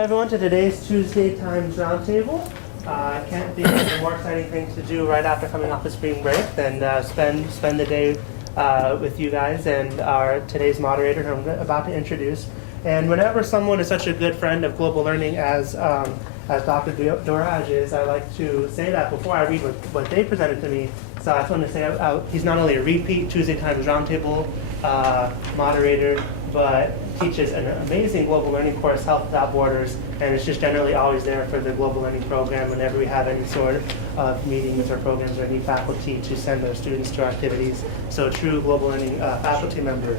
everyone to today's Tuesday Times Roundtable. I can't think of any more exciting things to do right after coming off of spring break than spend the day with you guys and our today's moderator who I'm about to introduce. And whenever someone is such a good friend of global learning as Dr. Deoraj is, I like to say that before I read what they presented to me. So I just want to say he's not only a repeat Tuesday Times Roundtable moderator, but teaches an amazing global learning course, Health Without Borders, and is just generally always there for the global learning program whenever we have any sort of meetings or programs or need faculty to send their students to activities. So a true global learning faculty member.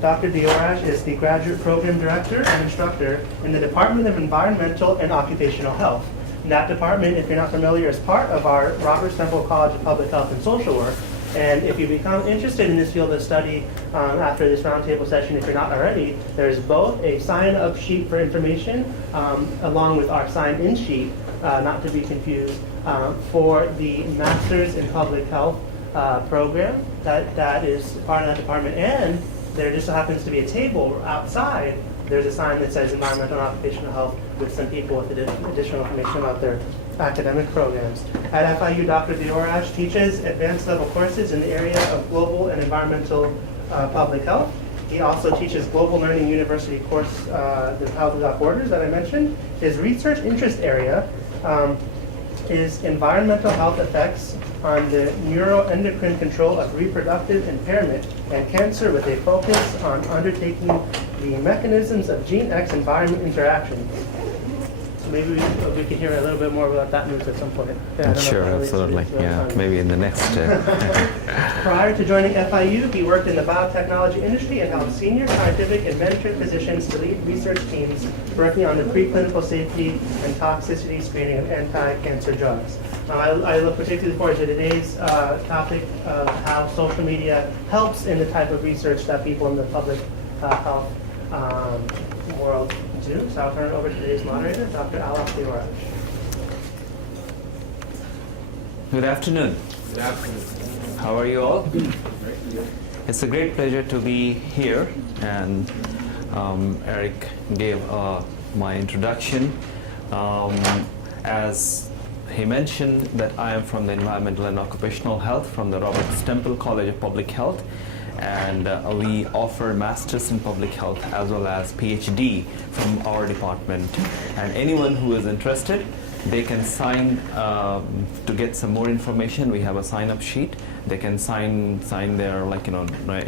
Dr. Deoraj is the Graduate Program Director and Instructor in the Department of Environmental and Occupational Health. And that department, if you're not familiar, is part of our Robert Temple College of Public Health and Social Work. And if you become interested in this field of study after this roundtable session, if you're not already, there's both a sign-up sheet for information along with our sign-in sheet, not to be confused, for the Masters in Public Health program that is part of that department. And there just so happens to be a table outside. There's a sign that says Environmental and Occupational Health with some people with additional information about their academic programs. At FIU, Dr. Deoraj teaches advanced level courses in the area of global and environmental public health. He also teaches Global Learning University course, the Health Without Borders that I mentioned. His research interest area is environmental health effects on the neuroendocrine control of reproductive impairment and cancer, with a focus on undertaking the mechanisms of gene X environment interaction. So maybe we could hear a little bit more about that news at some point. Yeah, sure, absolutely. Yeah, maybe in the next. Prior to joining FIU, he worked in the biotechnology industry and held senior scientific and mentoring positions to lead research teams working on the preclinical safety and toxicity screening of anti-cancer drugs. I look particularly forward to today's topic of how social media helps in the type of research that people in the public health world do. So I'll turn it over to today's moderator, Dr. Alok Deoraj. Good afternoon. Good afternoon. How are you all? It's a great pleasure to be here, and Eric gave my introduction. As he mentioned, that I am from the Environmental and Occupational Health from the Robert Temple College of Public Health, and we offer Masters in Public Health as well as PhD from our department. And anyone who is interested, they can sign to get some more information. We have a sign-up sheet. They can sign their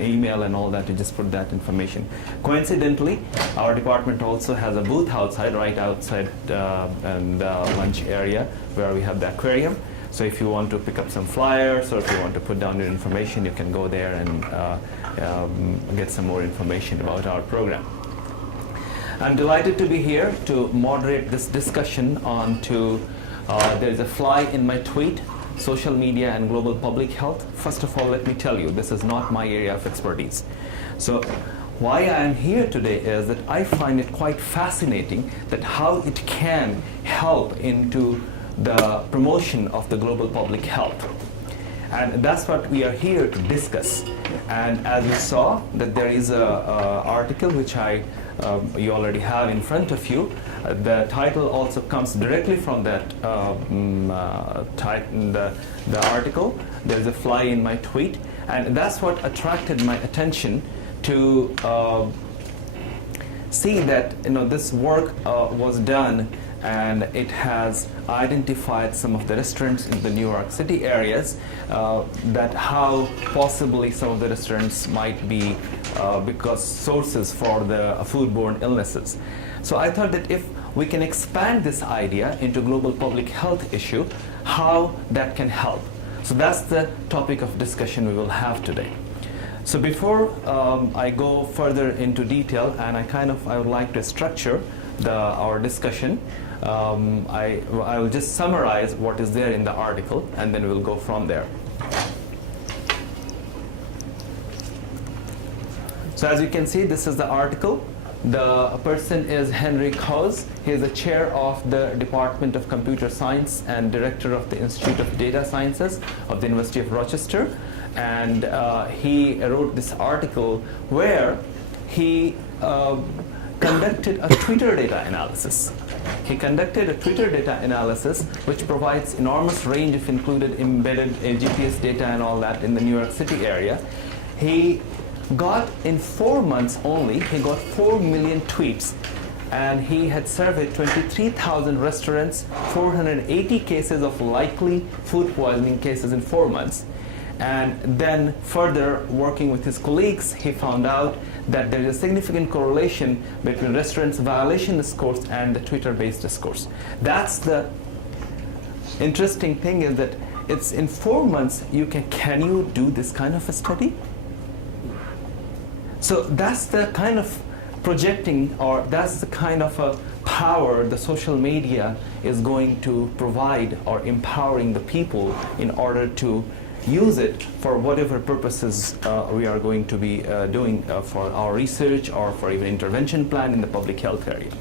email and all that to just put that information. Coincidentally, our department also has a booth outside, right outside and lunch area where we have the aquarium. So if you want to pick up some flyers or if you want to put down your information, you can go there and get some more information about our program. I'm delighted to be here to moderate this discussion on there's a fly in my tweet, social media and global public health. First of all, let me tell you, this is not my area of expertise. So why I am here today is that I find it quite fascinating that how it can help into the promotion of the global public health. And that's what we are here to discuss. And as you saw, that there is a article which you already have in front of you. The title also comes directly from that the article. There's a fly in my tweet, and that's what attracted my attention to see that this work was done, and it has identified some of the restaurants in the New York City areas that how possibly some of the restaurants might be because sources for the foodborne illnesses. So I thought that if we can expand this idea into global public health issue, how that can help. So that's the topic of discussion we will have today. So before I go further into detail, and I would like to structure our discussion. I will just summarize what is there in the article, and then we'll go from there. So as you can see, this is the article. The person is Henry Coase. He is the chair of the Department of Computer Science and director of the Institute of Data Sciences of the University of Rochester. And he wrote this article where he conducted a Twitter data analysis. He conducted a Twitter data analysis which provides enormous range of included embedded GPS data and all that in the New York City area. He got, in 4 months only, he got 4 million tweets, and he had surveyed 23,000 restaurants, 480 cases of likely food poisoning cases in 4 months. And then further working with his colleagues, he found out that there is a significant correlation between restaurants' violation scores and the Twitter-based discourse. That's the interesting thing, is that it's in 4 months can you do this kind of a study? So that's the kind of projecting, or that's the kind of a power the social media is going to provide, or empowering the people in order to use it for whatever purposes we are going to be doing for our research or for even intervention plan in the public health area.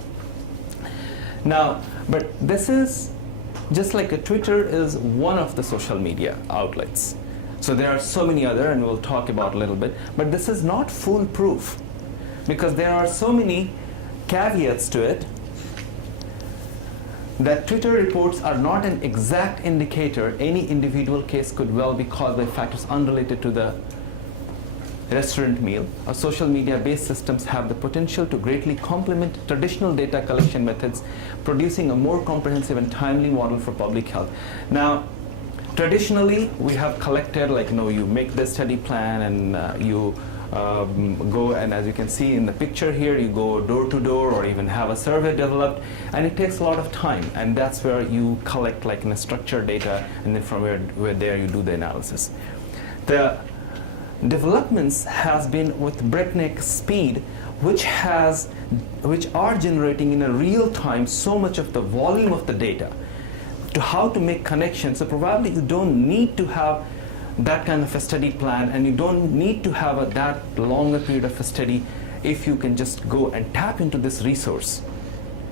Now, but this is just like a Twitter is one of the social media outlets. So there are so many other, and we'll talk about a little bit, but this is not foolproof because there are so many caveats to it that Twitter reports are not an exact indicator. Any individual case could well be caused by factors unrelated to the restaurant meal. Our social media-based systems have the potential to greatly complement traditional data collection methods, producing a more comprehensive and timely model for public health. Now, traditionally, we have collected, like, you make the study plan and you go, and as you can see in the picture here, you go door to door or even have a survey developed, and it takes a lot of time, and that's where you collect like in a structured data, and then from where there you do the analysis. The developments has been with breakneck speed, which are generating in a real time so much of the volume of the data to how to make connections. So probably you don't need to have that kind of a study plan, and you don't need to have that longer period of a study if you can just go and tap into this resource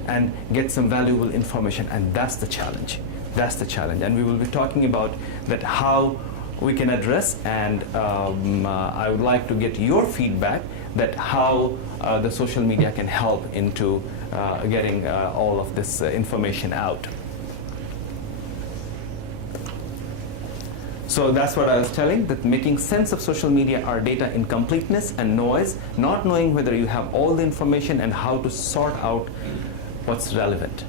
and get some valuable information. And that's the challenge. That's the challenge. And we will be talking about that, how we can address, and I would like to get your feedback that how the social media can help into getting all of this information out. So that's what I was telling, that making sense of social media are data incompleteness and noise, not knowing whether you have all the information and how to sort out what's relevant.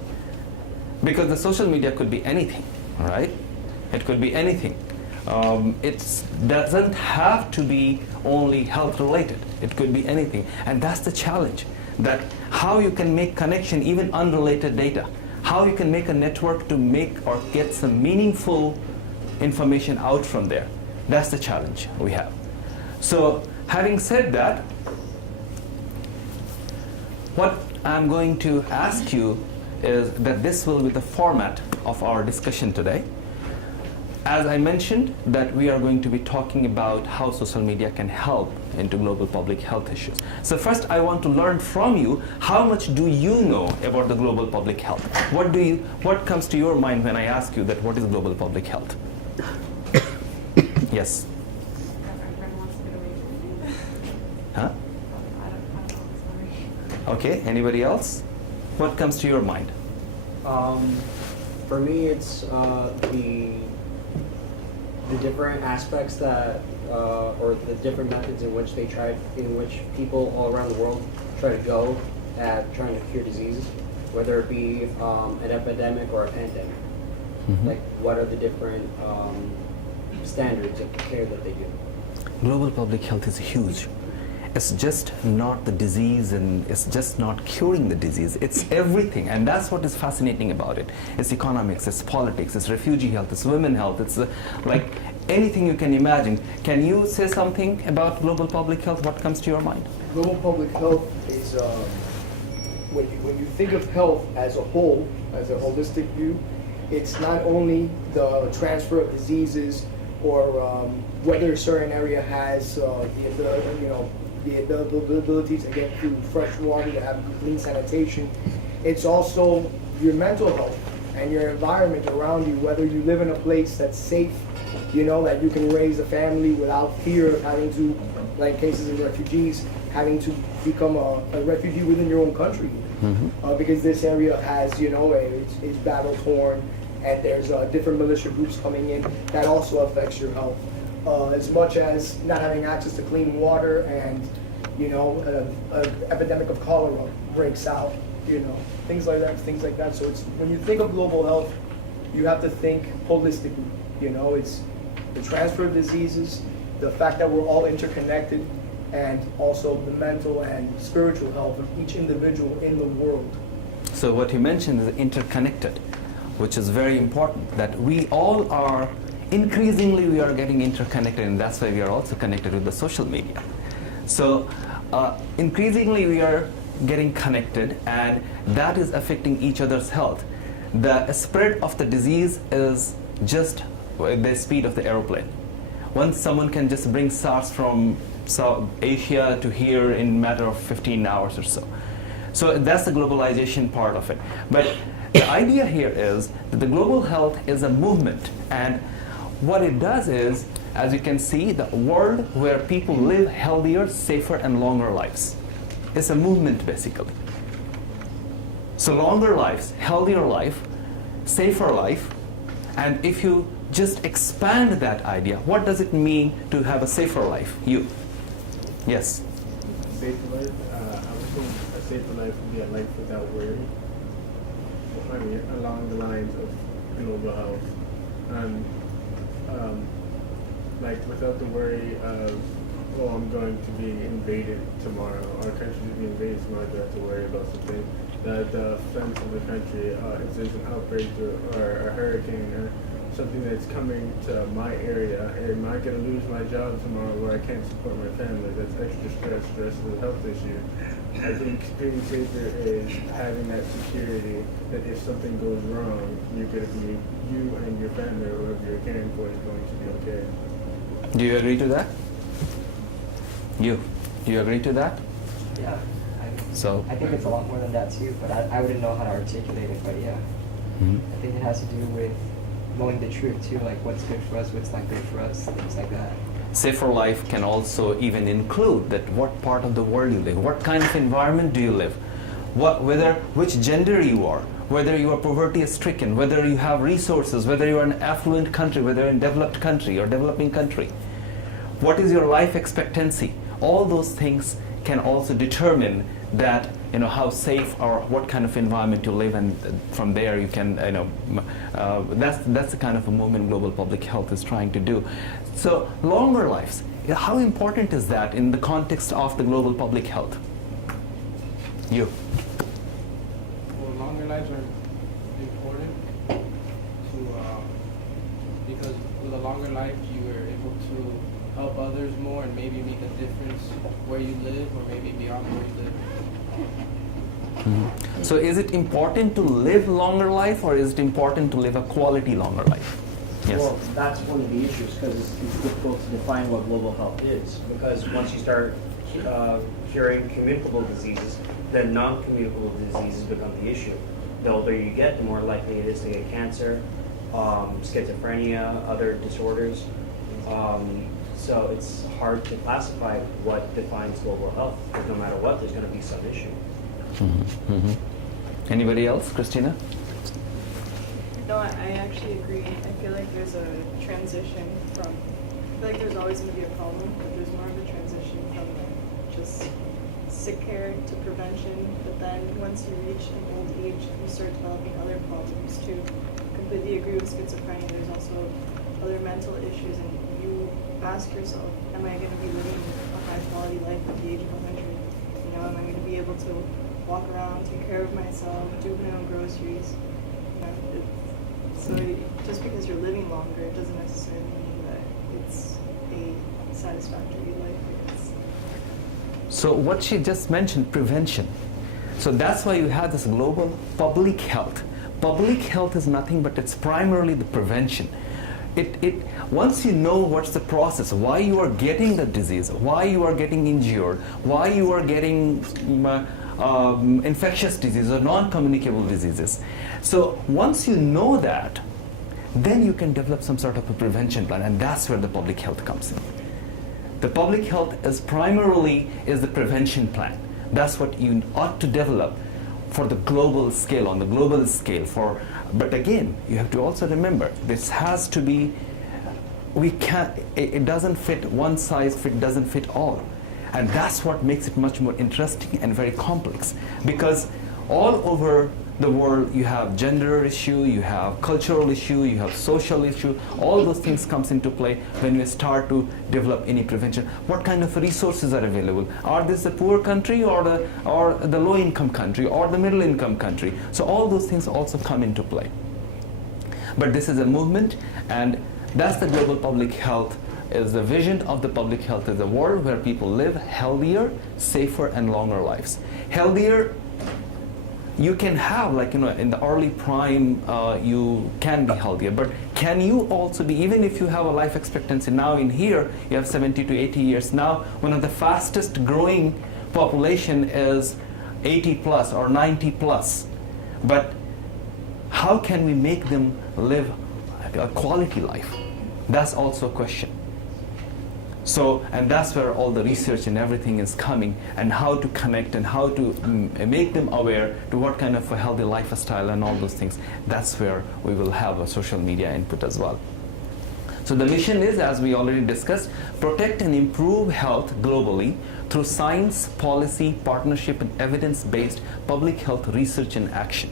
Because the social media could be anything, right? It could be anything. It doesn't have to be only health related. It could be anything. And that's the challenge, that how you can make connection, even unrelated data, how you can make a network to make or get some meaningful information out from there. That's the challenge we have. So having said that, what I'm going to ask you is that this will be the format of our discussion today. As I mentioned, that we are going to be talking about how social media can help into global public health issues. So first I want to learn from you, how much do you know about the global public health? What comes to your mind when I ask you that what is global public health? Yes. Huh? Okay, anybody else? What comes to your mind? For me, it's the different aspects that, or the different methods in which people all around the world try to go at trying to cure diseases, whether it be an epidemic or a pandemic. Mm-hmm. Like, what are the different standards of care that they do? Global public health is huge. It's just not the disease, and it's just not curing the disease. It's everything, and that's what is fascinating about it. It's economics, it's politics, it's refugee health, it's women health, it's like anything you can imagine. Can you say something about global public health? What comes to your mind? Global public health is, when you think of health as a whole, as a holistic view, it's not only the transfer of diseases or whether a certain area has the ability to get through fresh water, to have clean sanitation. It's also your mental health and your environment around you, whether you live in a place that's safe You know, that you can raise a family without fear of having to, like cases of refugees, having to become a refugee within your own country. Because this area has, you know, it's battle torn, and there's different militia groups coming in. That also affects your health. As much as not having access to clean water, and, you know, an epidemic of cholera breaks out, you know, things like that. So it's, when you think of global health, you have to think holistically. You know, it's the transfer of diseases, the fact that we're all interconnected, and also the mental and spiritual health of each individual in the world. So what you mentioned is interconnected, which is very important, that we all are, increasingly we are getting interconnected, and that's why we are also connected with the social media. So increasingly we are getting connected, and that is affecting each other's health. The spread of the disease is just the speed of the aeroplane. Once someone can just bring SARS from South Asia to here in a matter of 15 hours or so. So that's the globalization part of it. But the idea here is that the global health is a movement, and what it does is, as you can see, the world where people live healthier, safer, and longer lives. It's a movement, basically. So longer lives, healthier life, safer life, and if you just expand that idea, what does it mean to have a safer life? You. Yes. Safer life? I would think a safer life would be a life without worry. I mean, along the lines of global health. And like without the worry of, oh, I'm going to be invaded tomorrow, our country to be invaded tomorrow, do I have to worry about something? The defense of the country, if there's an outbreak or a hurricane or something that's coming to my area, am I going to lose my job tomorrow where I can't support my family? That's extra stress is a health issue. I think being safer is having that security that if something goes wrong, you're going to be, you and your family or whoever you're caring for is going to be okay. Do you agree to that? You. Do you agree to that? Yeah. So I think it's a lot more than that too, but I wouldn't know how to articulate it, but yeah. I think it has to do with knowing the truth too, like what's good for us, what's not good for us, things like that. safer life can also even include that what part of the world you live, what kind of environment do you live, which gender you are, whether you are poverty-stricken, whether you have resources, whether you are an affluent country, whether you're in developed country or developing country. What is your life expectancy? All those things can also determine that, how safe or what kind of environment you live, and from there you can, that's the kind of a movement global public health is trying to do. So longer lives, how important is that in the context of the global public health? You. Well, longer lives are important because with a longer life you are able to help others more and maybe make a difference where you live or maybe beyond where you live. Mm-hmm. So is it important to live longer life, or is it important to live a quality longer life? Yes. Well, that's one of the issues, because it's difficult to define what global health is, because once you start curing communicable diseases, then non-communicable diseases become the issue. The older you get, the more likely it is to get cancer, schizophrenia, other disorders. So it's hard to classify what defines global health, because no matter what, there's going to be some issue. Mm-hmm. Mm-hmm. Anybody else? Christina? No, I actually agree. I feel like there's a transition from, I feel like there's always going to be a problem, but there's more of a transition from just sick care to prevention. But then once you reach an old age, you start developing other problems too. Completely agree with schizophrenia. There's also other mental issues, and you ask yourself, am I going to be living a high quality life at the age of 100? Am I going to be able to walk around, take care of myself, do my own groceries? So just because you're living longer, it doesn't necessarily mean that it's a satisfactory life. So what she just mentioned, prevention. So that's why you have this global public health. Public health is nothing but it's primarily the prevention. Once you know what's the process, why you are getting the disease, why you are getting injured, why you are getting infectious diseases or non-communicable diseases. So once you know that, then you can develop some sort of a prevention plan, and that's where the public health comes in. The public health is primarily is the prevention plan. That's what you ought to develop for the global scale, on the global scale. But again, you have to also remember, this has to be, it doesn't fit, one size doesn't fit all. And that's what makes it much more interesting and very complex. Because all over the world, you have gender issue, you have cultural issue, you have social issue. All those things comes into play when we start to develop any prevention. What kind of resources are available? Are this a poor country or the low income country or the middle income country? So all those things also come into play. But this is a movement, and that's the global public health. Is the vision of the public health is a world where people live healthier, safer, and longer lives. Healthier, you can have, like, in the early prime, you can be healthier, but can you also be, even if you have a life expectancy now in here, you have 70 to 80 years. Now, one of the fastest growing population is 80 plus or 90 plus. But how can we make them live a quality life? That's also a question. So, and that's where all the research and everything is coming, and how to connect and how to make them aware to what kind of a healthy lifestyle and all those things. That's where we will have a social media input as well. So the mission is, as we already discussed, protect and improve health globally through science, policy, partnership, and evidence-based public health research and action.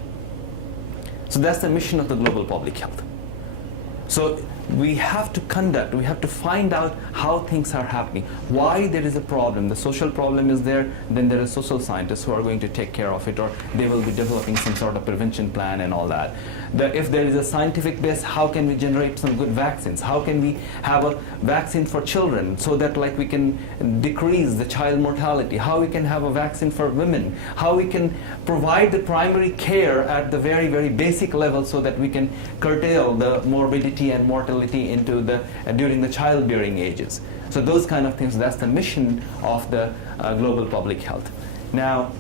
So that's the mission of the global public health. So we have to conduct, we have to find out how things are happening, why there is a problem. The social problem is there, then there are social scientists who are going to take care of it, or they will be developing some sort of prevention plan and all that. If there is a scientific base, how can we generate some good vaccines? How can we have a vaccine for children so that, like, we can decrease the child mortality? How we can have a vaccine for women? How we can provide the primary care at the very, very basic level so that we can curtail the morbidity and mortality into during the childbearing ages. So those kind of things, that's the mission of the global public health. Now,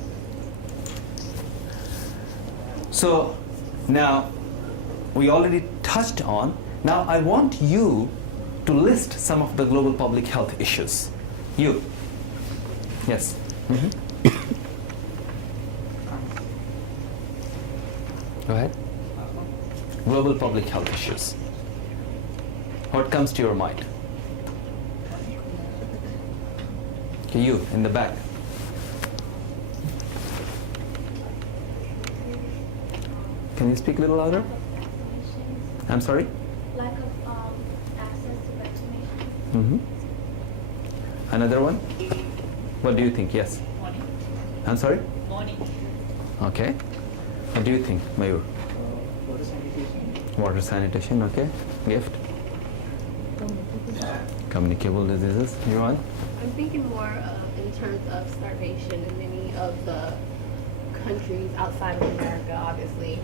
we already touched on. Now I want you to list some of the global public health issues. You. Yes. Go ahead. Global public health issues. What comes to your mind? Okay, you in the back. Can you speak a little louder? I'm sorry? Lack of access to vaccinations. Another one? What do you think? Yes. Money. I'm sorry? Money. Okay. What do you think, Mayur? Water sanitation. Water sanitation, okay. Gift? Communicable diseases. You on? I'm thinking more in terms of starvation in many of the countries outside of America, obviously.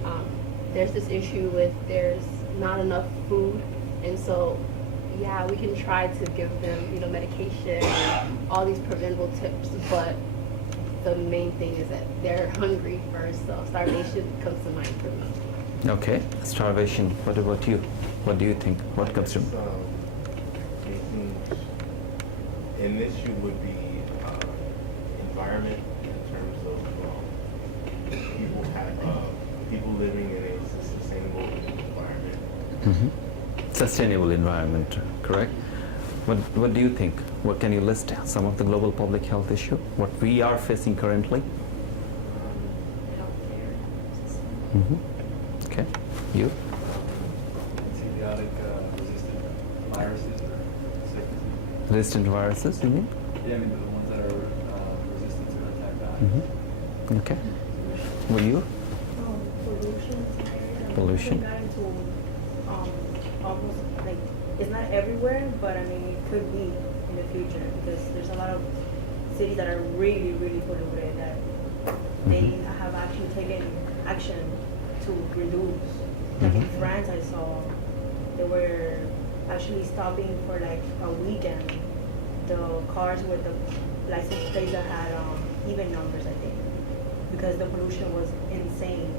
There's this issue with there's not enough food, and so yeah, we can try to give them, medication, all these preventable tips, but the main thing is that they're hungry first, so starvation comes to mind for me. Okay. Starvation. What about you? What do you think? What comes to mind? An issue would be environment in terms of people living in a sustainable environment. Sustainable environment, correct? What do you think? What can you list some of the global public health issue? What we are facing currently? Okay. You? Symbiotic resistant viruses or sicknesses. Resistant viruses, you mean? Yeah, I mean the ones that are resistant to attack viruses. Okay. Will you? Pollution. Pollution. We got into almost like it's not everywhere, but I mean it could be in the future because there's a lot of cities that are really, really polluted that they have actually taken action to reduce. Like in France, I saw they were actually stopping for like a weekend the cars with the license plates that had even numbers, I think, because the pollution was insane.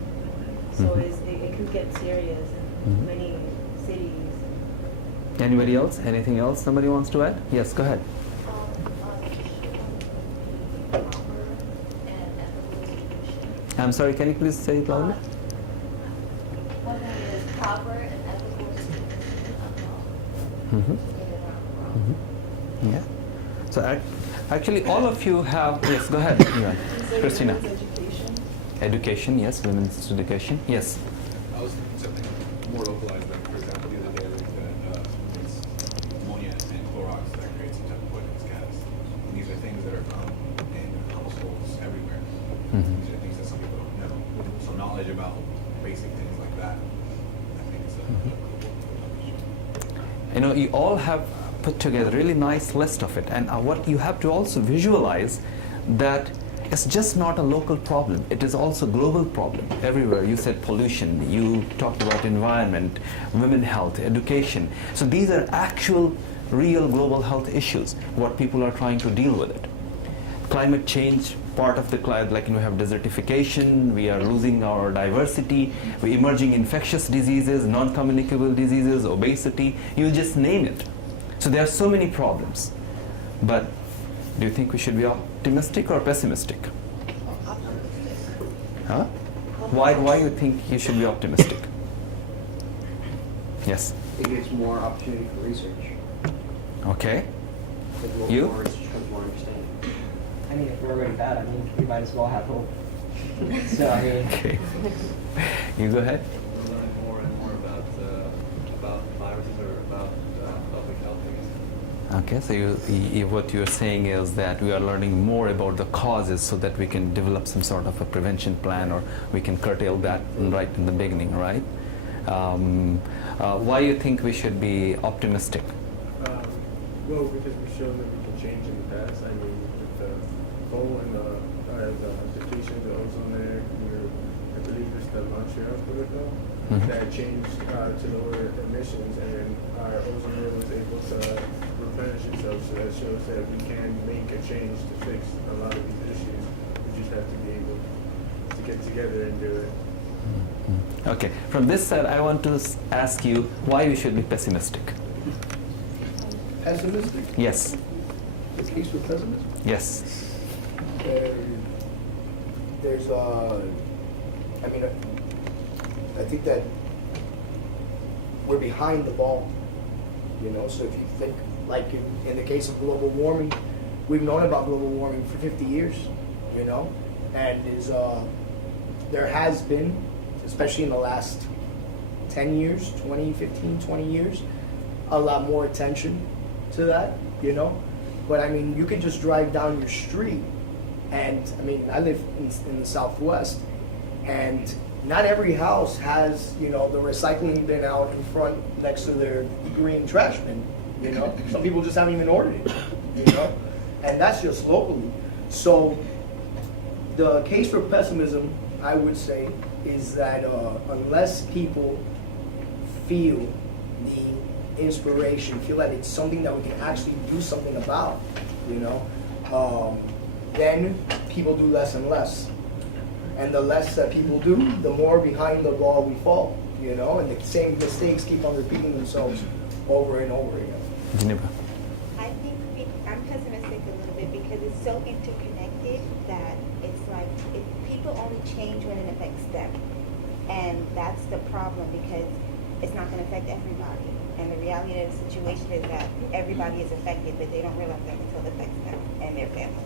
So it could get serious in many cities. Anybody else? Anything else somebody wants to add? Yes, go ahead. I'm sorry, can you please say it louder? What is proper and ethical Mm-hmm. Yeah. So actually, all of you have. Yes, go ahead, Ivan. Christina. Education, yes, women's education, yes. I was thinking something more localized. Like, for example, the other day I looked at it's ammonia and Clorox that create some type of poisonous gas. And these are things that are found in households everywhere. Mm-hmm. These are things that some people don't know. So knowledge about basic things like that, I think is a You know, you all have put together a really nice list of it, and what you have to also visualize that it's just not a local problem, it is also a global problem everywhere. You said pollution, you talked about environment, women health, education. So these are actual real global health issues, what people are trying to deal with it. Climate change, part of the climate, like, you know, we have desertification, we are losing our diversity, we emerging infectious diseases, non-communicable diseases, obesity, you just name it. So there are so many problems. But do you think we should be optimistic or pessimistic? Huh? Why do you think you should be optimistic? Yes. It gives more opportunity for research. Okay. Because more, You? more research comes more understanding. I mean, if we're already bad, I mean, we might as well have hope. So, I mean... Okay. You go ahead. We're learning more and more about viruses or about public health things. Okay, so what you're saying is that we are learning more about the causes so that we can develop some sort of a prevention plan, or we can curtail that right in the beginning, right? Why do you think we should be optimistic? Well, because we've shown that we can change in the past. I mean, with the coal and the education, the ozone layer, I believe it's the Montreal protocol that changed to lower emissions, and our ozone layer was able to replenish itself. So that shows that we can make a change to fix a lot of these issues. We just have to be able to get together and do it. Okay, from this side, I want to ask you why we should be pessimistic. Pessimistic? Yes. The case for pessimism? Yes. There's I mean, I think that we're behind the ball, you know. So if you think, like in the case of global warming, we've known about global warming for 50 years, you know, and there has been, especially in the last 10 years, 20 years, a lot more attention to that, you know. But I mean, you can just drive down your street, and I mean, I live in the Southwest, and not every house has, you know, the recycling bin out in front next to their green trash bin, you know. Some people just haven't even ordered it, you know, and that's just locally. So the case for pessimism, I would say, is that unless people feel the inspiration, feel that it's something that we can actually do something about, you know, then people do less and less. And the less that people do, the more behind the ball we fall, you know, and the same mistakes keep on repeating themselves over and over again. Geneva. I think I'm pessimistic a little bit because it's so interconnected that it's like people only change when it affects them. And that's the problem, because it's not going to affect everybody. And the reality of the situation is that everybody is affected, but they don't realize that until it affects them and their family.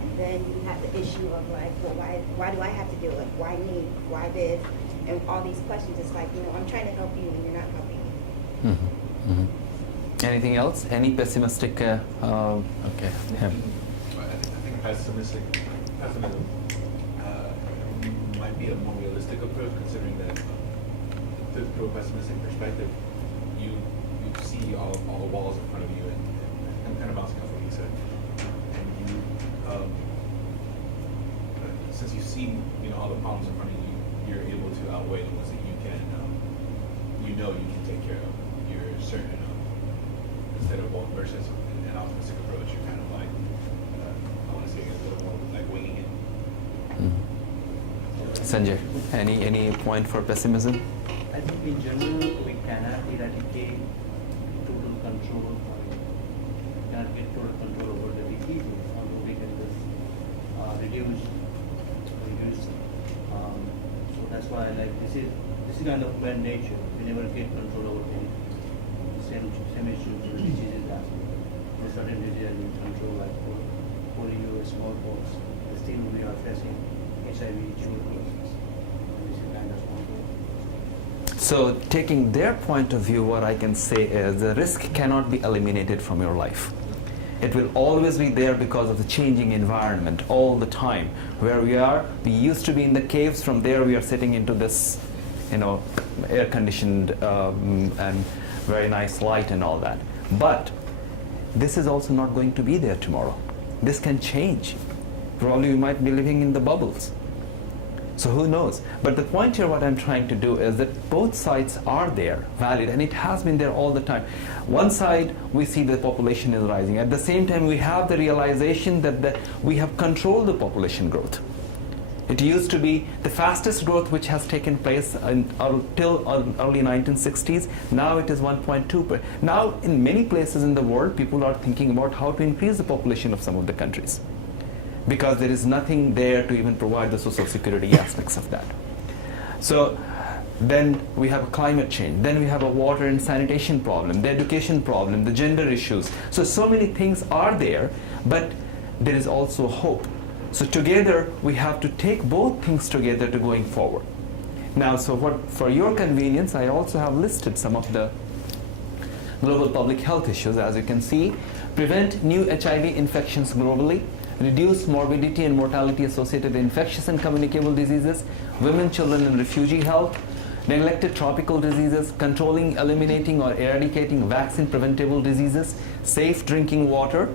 And then you have the issue of like, well, why do I have to do it? Why me? Why this? And all these questions. It's like, you know, I'm trying to help you and you're not helping me. Mm-hmm. Mm-hmm. Anything else? Any pessimistic? Okay. Him. I think pessimism might be a more realistic approach, considering that through a pessimistic perspective, you see all the walls in front of you, and I'm kind of bouncing off what you said. And you, since you see, you know, all the problems in front of you, you're able to outweigh the ones that you can, you can take care of. You're certain of, instead of versus an optimistic approach, you're kind of like, I want to say, a little more like winging it. Sanjay, any point for pessimism? I I think in general we cannot eradicate total control, cannot get total control over the diseases, although we can just reduce. So that's why this is kind of human nature. We never get control over anything. Same issue with diseases as well. For certain diseases we control like polio, smallpox. Still we are facing HIV, tuberculosis. This is kind of small. So taking their point of view, what I can say is the risk cannot be eliminated from your life. It will always be there because of the changing environment all the time. Where we used to be in the caves, from there we are sitting into this, air-conditioned and very nice light and all that. But this is also not going to be there tomorrow. This can change. Probably we might be living in the bubbles. So who knows? But the point here, what I'm trying to do is that both sides are there, valid, and it has been there all the time. One side, we see the population is rising. At the same time, we have the realization that we have controlled the population growth. It used to be the fastest growth which has taken place until early 1960s. Now it is 1.2. Now in many places in the world, people are thinking about how to increase the population of some of the countries, because there is nothing there to even provide the social security aspects of that. So then we have a climate change, then we have a water and sanitation problem, the education problem, the gender issues. So many things are there, but there is also hope. So together we have to take both things together to going forward. Now, for your convenience, I also have listed some of the global public health issues. As you can see, prevent new HIV infections globally, reduce morbidity and mortality associated with infectious and communicable diseases, women, children, and refugee health, neglected tropical diseases, controlling, eliminating, or eradicating vaccine-preventable diseases, safe drinking water,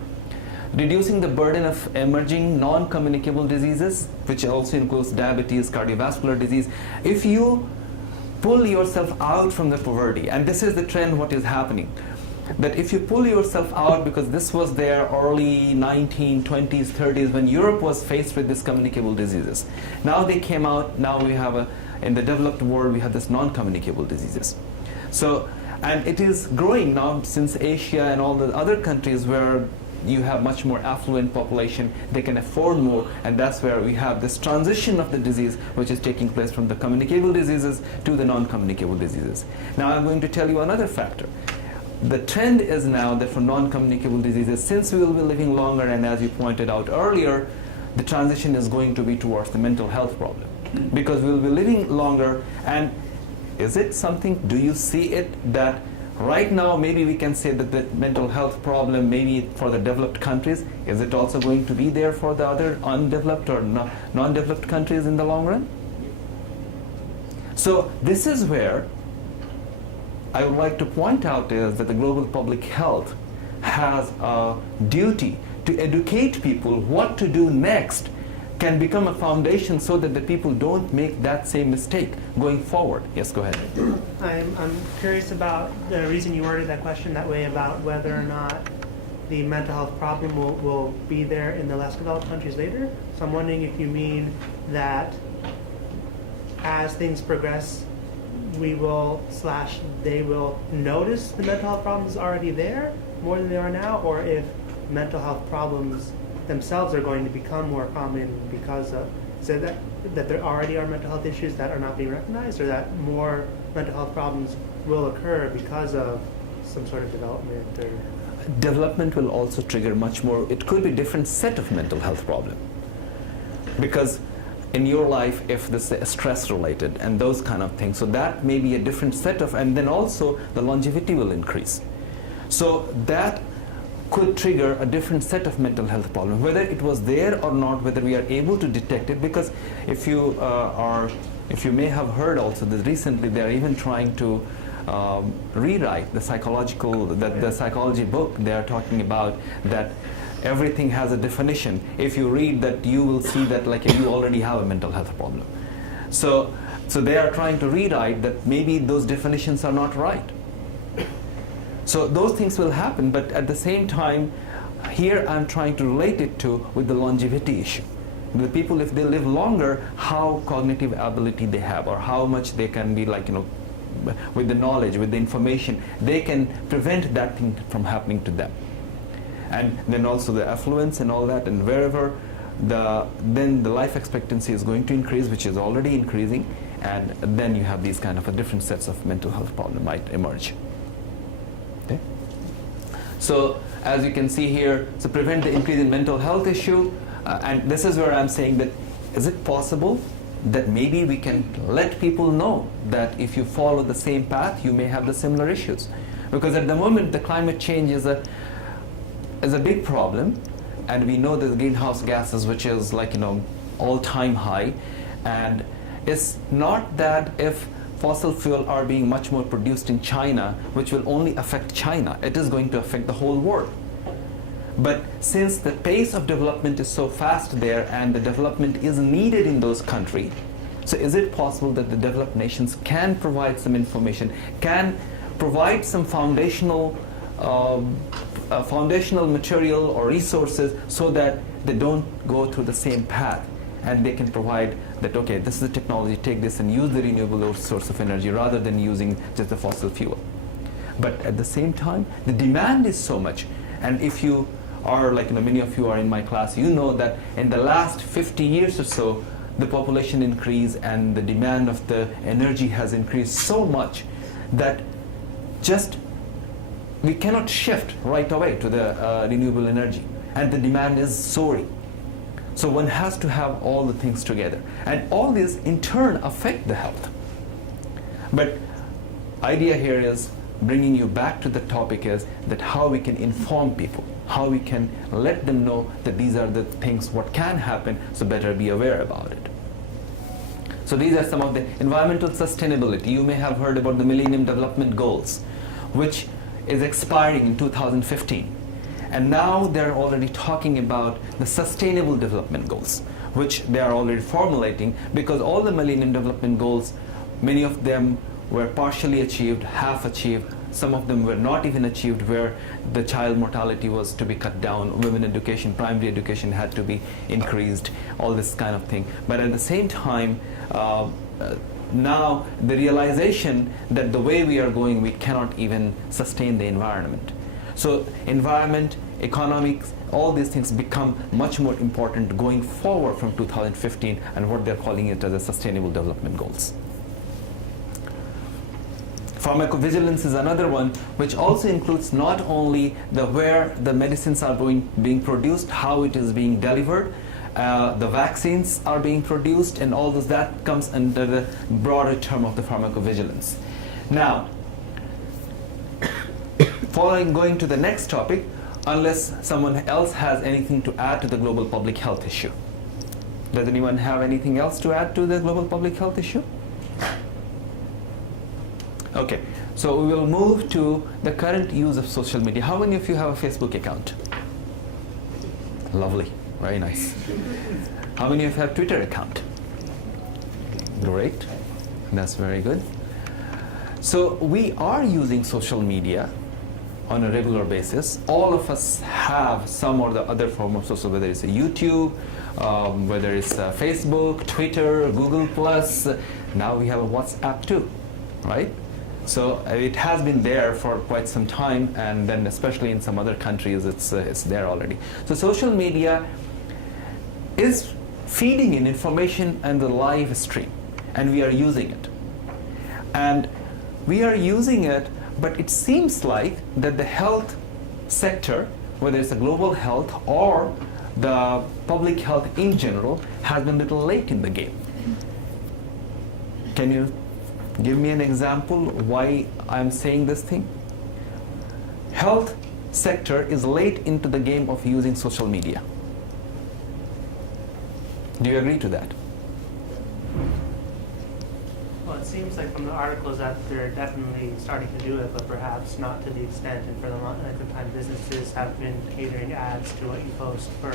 reducing the burden of emerging non-communicable diseases, which also includes diabetes, cardiovascular disease. If you pull yourself out from the poverty, and this is the trend what is happening, that if you pull yourself out, because this was their early 1920s, 30s, when Europe was faced with these communicable diseases. Now they came out, now we have in the developed world, we have this non-communicable diseases. So, and it is growing now since Asia and all the other countries where you have much more affluent population, they can afford more, and that's where we have this transition of the disease which is taking place from the communicable diseases to the non-communicable diseases. Now I'm going to tell you another factor. The trend is now that for non-communicable diseases, since we will be living longer, and as you pointed out earlier, the transition is going to be towards the mental health problem. Because we will be living longer, and is it something, do you see it that right now maybe we can say that the mental health problem maybe for the developed countries, is it also going to be there for the other undeveloped or non-developed countries in the long run? So this is where I would like to point out is that the global public health has a duty to educate people what to do next, can become a foundation so that the people don't make that same mistake going forward. Yes, go ahead. I'm curious about the reason you worded that question that way about whether or not the mental health problem will be there in the less developed countries later. So I'm wondering if you mean that as things progress, they will notice the mental health problems already there more than they are now, or if mental health problems themselves are going to become more common because of, so that there already are mental health issues that are not being recognized, or that more mental health problems will occur because of some sort of development? Or Development will also trigger much more, it could be a different set of mental health problem. Because in your life, if this is stress related and those kind of things, so that may be a different set of, and then also the longevity will increase. So that could trigger a different set of mental health problems, whether it was there or not, whether we are able to detect it. Because if you may have heard also that recently they are even trying to rewrite the psychology book. They are talking about that everything has a definition. If you read that, you will see that like you already have a mental health problem. So they are trying to rewrite that maybe those definitions are not right. So those things will happen, but at the same time, here I'm trying to relate it with the longevity issue. The people, if they live longer, how cognitive ability they have, or how much they can be with the knowledge, with the information, they can prevent that thing from happening to them. And then also the affluence and all that, and wherever then the life expectancy is going to increase, which is already increasing, and then you have these kind of different sets of mental health problems might emerge. Okay? So as you can see here, so prevent the increase in mental health issue, and this is where I'm saying that is it possible that maybe we can let people know that if you follow the same path, you may have the similar issues? Because at the moment, the climate change is a big problem, and we know that the greenhouse gases, which is like, all-time high, and it's not that if fossil fuel are being much more produced in China, which will only affect China, it is going to affect the whole world. But since the pace of development is so fast there, and the development is needed in those countries, so is it possible that the developed nations can provide some information, can provide some foundational material or resources so that they don't go through the same path, and they can provide that, okay, this is the technology, take this and use the renewable source of energy rather than using just the fossil fuel. But at the same time, the demand is so much, and if you are like, many of you are in my class, you know that in the last 50 years or so, the population increase and the demand of the energy has increased so much that just we cannot shift right away to the renewable energy, and the demand is soaring. So one has to have all the things together, and all these in turn affect the health. But idea here is bringing you back to the topic is that how we can inform people, how we can let them know that these are the things what can happen, so better be aware about it. So these are some of the environmental sustainability. You may have heard about the Millennium Development Goals, which is expiring in 2015. And now they're already talking about the Sustainable Development Goals, which they are already formulating, because all the Millennium Development Goals, many of them were partially achieved, half achieved, some of them were not even achieved, where the child mortality was to be cut down, women education, primary education had to be increased, all this kind of thing. But at the same time, now the realization that the way we are going, we cannot even sustain the environment. So environment, economics, all these things become much more important going forward from 2015, and what they're calling it as the Sustainable Development Goals. Pharmacovigilance is another one, which also includes not only where the medicines are being produced, how it is being delivered, the vaccines are being produced, and all this, that comes under the broader term of the pharmacovigilance. Now, going to the next topic, unless someone else has anything to add to the global public health issue. Does anyone have anything else to add to the global public health issue? Okay, so we will move to the current use of social media. How many of you have a Facebook account? Lovely, very nice. How many of you have a Twitter account? Great, that's very good. So we are using social media on a regular basis. All of us have some or the other form of social, whether it's a YouTube, whether it's Facebook, Twitter, Google+. Now we have a WhatsApp too, right? So it has been there for quite some time, and then especially in some other countries, it's there already. So social media is feeding in information and the live stream, and we are using it. And we are using it, but it seems like that the health sector, whether it's a global health or the public health in general, has been a little late in the game. Can you give me an example why I'm saying this thing? Health sector is late into the game of using social media. Do you agree to that? Well, it seems like from the articles that they're definitely starting to do it, but perhaps not to the extent. And for the length of time, businesses have been catering ads to what you post for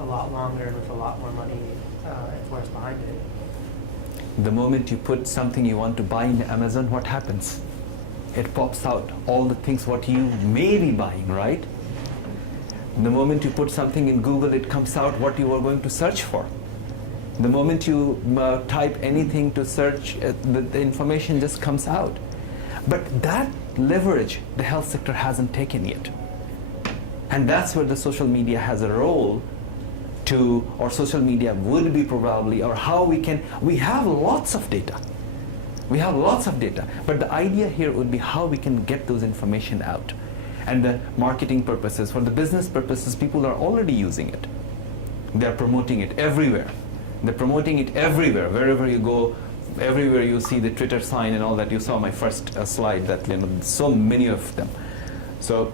a lot longer and with a lot more money, of course, behind it. The moment you put something you want to buy in Amazon, what happens? It pops out all the things what you may be buying, right? The moment you put something in Google, it comes out what you are going to search for. The moment you type anything to search, the information just comes out. But that leverage the health sector hasn't taken yet. And that's where the social media has a role to, or social media would be probably, or how we have lots of data. We have lots of data, but the idea here would be how we can get those information out. And the marketing purposes, for the business purposes, people are already using it. They're promoting it everywhere. They're promoting it everywhere. Wherever you go, everywhere you see the Twitter sign and all that. You saw my first slide that, so many of them. So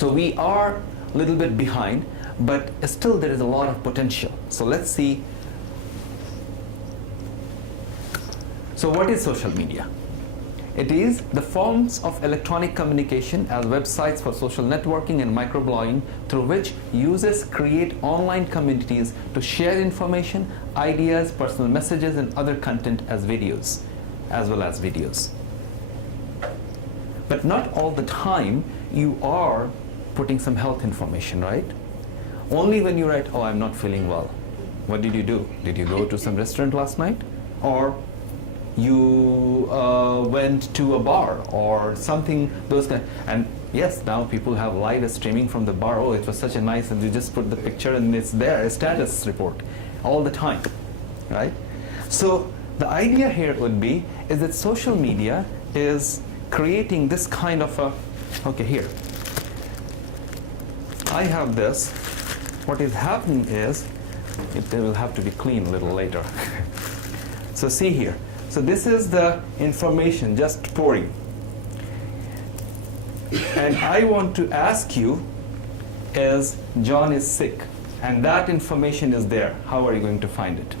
we are a little bit behind, but still there is a lot of potential. So let's see. So what is social media? It is the forms of electronic communication as websites for social networking and microblogging through which users create online communities to share information, ideas, personal messages, and other content as videos, as well as videos. But not all the time you are putting some health information, right? Only when you write, oh, I'm not feeling well. What did you do? Did you go to some restaurant last night? Or you went to a bar or something, those kind. And yes, now people have live streaming from the bar. Oh, it was such a nice, and you just put the picture and it's there, a status report all the time, right? So the idea here would be is that social media is creating this kind of a, okay, here. I have this. What is happening is, they will have to be clean a little later. So see here. So this is the information just pouring. And I want to ask you is, John is sick, and that information is there. How are you going to find it?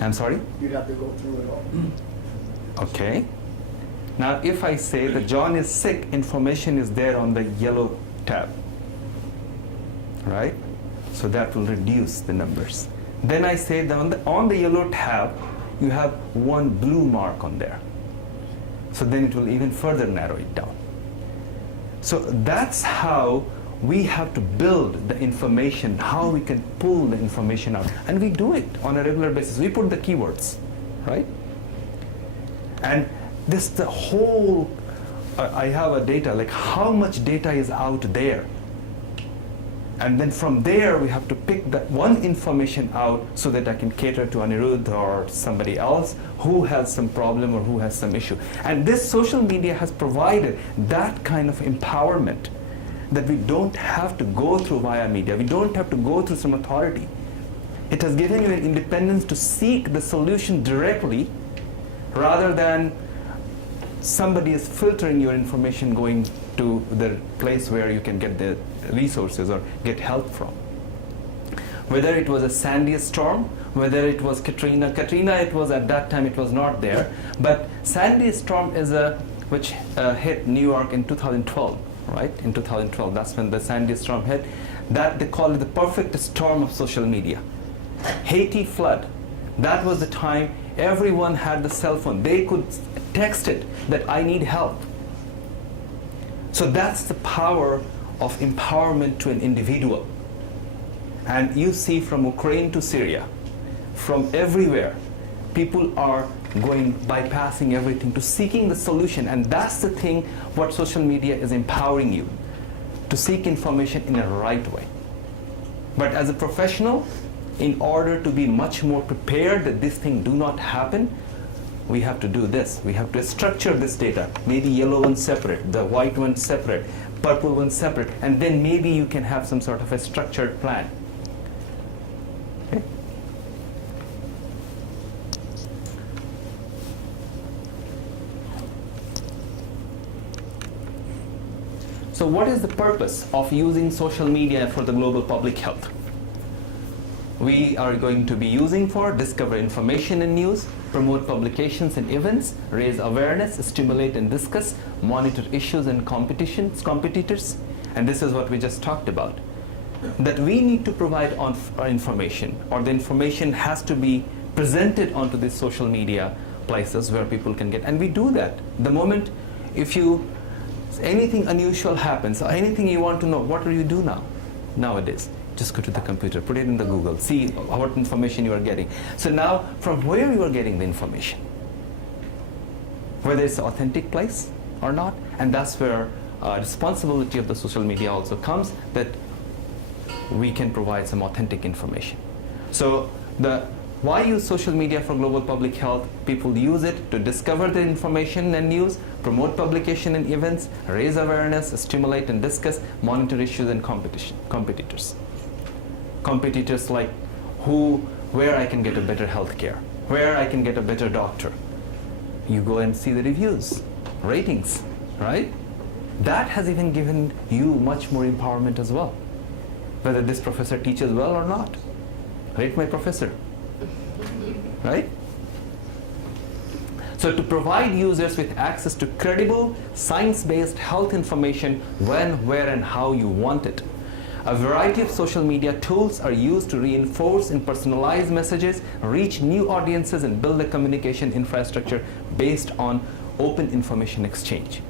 I'm sorry? You'd have to go through it all. Okay. Now if I say that John is sick, information is there on the yellow tab. Right? So that will reduce the numbers. Then I say that on the yellow tab, you have one blue mark on there. So then it will even further narrow it down. So that's how we have to build the information, how we can pull the information out. And we do it on a regular basis. We put the keywords, right? And this, the whole, I have a data, like how much data is out there. And then from there, we have to pick that one information out so that I can cater to Anirudh or somebody else who has some problem or who has some issue. And this social media has provided that kind of empowerment that we don't have to go through via media. We don't have to go through some authority. It has given you an independence to seek the solution directly rather than somebody is filtering your information going to the place where you can get the resources or get help from. Whether it was a Sandy storm, whether it was Katrina, it was at that time, it was not there, but Sandy storm is which hit New York in 2012, right? In 2012, that's when the Sandy storm hit. That they call it the perfect storm of social media. Haiti flood, that was the time everyone had the cell phone. They could text it that I need help. So that's the power of empowerment to an individual. And you see from Ukraine to Syria, from everywhere, people are bypassing everything to seeking the solution. And that's the thing what social media is empowering you, to seek information in a right way. But as a professional, in order to be much more prepared that this thing do not happen, we have to do this. We have to structure this data. Maybe yellow one separate, the white one separate, purple one separate, and then maybe you can have some sort of a structured plan. Okay? So what is the purpose of using social media for the global public health? We are going to be using for discover information and news, promote publications and events, raise awareness, stimulate and discuss, monitor issues and competitors, and this is what we just talked about. That we need to provide information, or the information has to be presented onto these social media places where people can get, and we do that. The moment if anything unusual happens, or anything you want to know, what do you do now? nowadays. Just go to the computer, put it in the Google, see what information you are getting. So now, from where you are getting the information, whether it's an authentic place or not, and that's where responsibility of the social media also comes, that we can provide some authentic information. So why use social media for global public health? People use it to discover the information and news, promote publication and events, raise awareness, stimulate and discuss, monitor issues and competitors. Competitors like where I can get a better health care, where I can get a better doctor. You go and see the reviews, ratings, right? That has even given you much more empowerment as well. Whether this professor teaches well or not. Rate my professor, right? So to provide users with access to credible, science-based health information when, where, and how you want it. A variety of social media tools are used to reinforce and personalize messages, reach new audiences, and build a communication infrastructure based on open information exchange.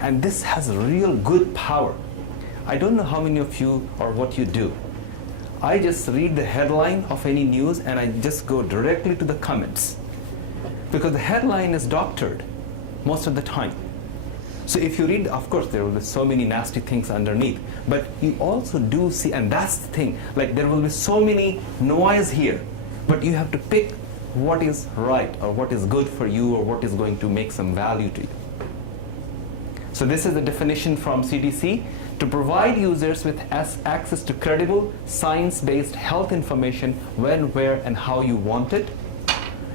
And this has real good power. I don't know how many of you or what you do. I just read the headline of any news and I just go directly to the comments. Because the headline is doctored most of the time. So if you read, of course, there will be so many nasty things underneath, but you also do see, and that's the thing, like there will be so many noise here, but you have to pick what is right or what is good for you or what is going to make some value to you. So this is the definition from CDC: to provide users with access to credible, science-based health information when, where, and how you want it.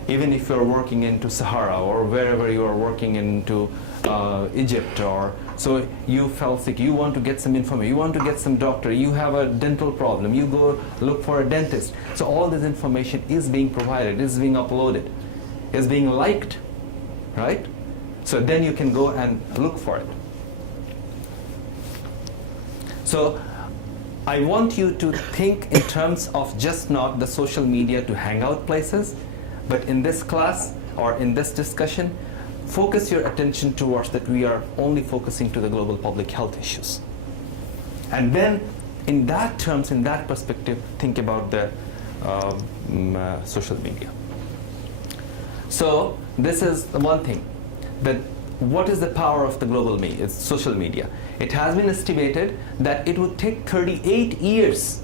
Even if you're working into Sahara or wherever you are working into Egypt, or so you fell sick, you want to get some information, you want to get some doctor, you have a dental problem, you go look for a dentist. So all this information is being provided, is being uploaded, is being liked, right? So then you can go and look for it. So I want you to think in terms of just not the social media to hangout places, but in this class or in this discussion, focus your attention towards that we are only focusing to the global public health issues. And then in that terms, in that perspective, think about the social media. So this is the one thing, that what is the power of the global media? It's social media. It has been estimated that it would take 38 years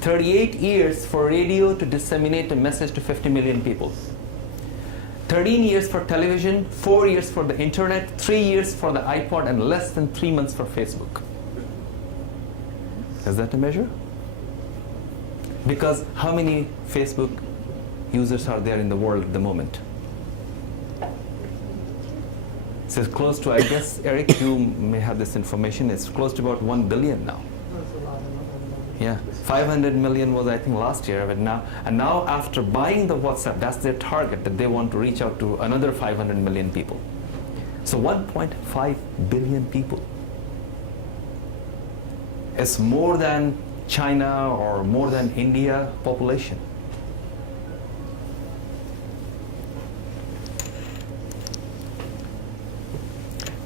for radio to disseminate a message to 50 million people. 13 years for television, 4 years for the internet, 3 years for the iPod, and less than 3 months for Facebook. Is that a measure? Because how many Facebook users are there in the world at the moment? It's close to, I guess, Eric, you may have this information, it's close to about 1 billion now. Yeah, 500 million was, I think, last year, but now after buying the WhatsApp, that's their target, that they want to reach out to another 500 million people. So 1.5 billion people is more than China or more than India population.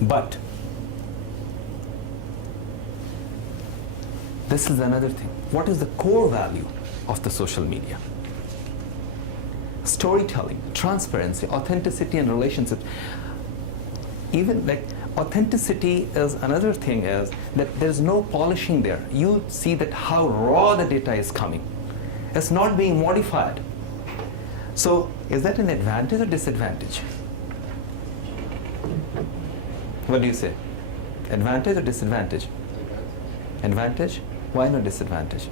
But this is another thing. What is the core value of the social media? Storytelling, transparency, authenticity, and relationships. Even like authenticity is another thing, is that there's no polishing there. You see that how raw the data is coming. It's not being modified. So is that an advantage or disadvantage? What do you say? Advantage or disadvantage? Advantage? Why not disadvantage?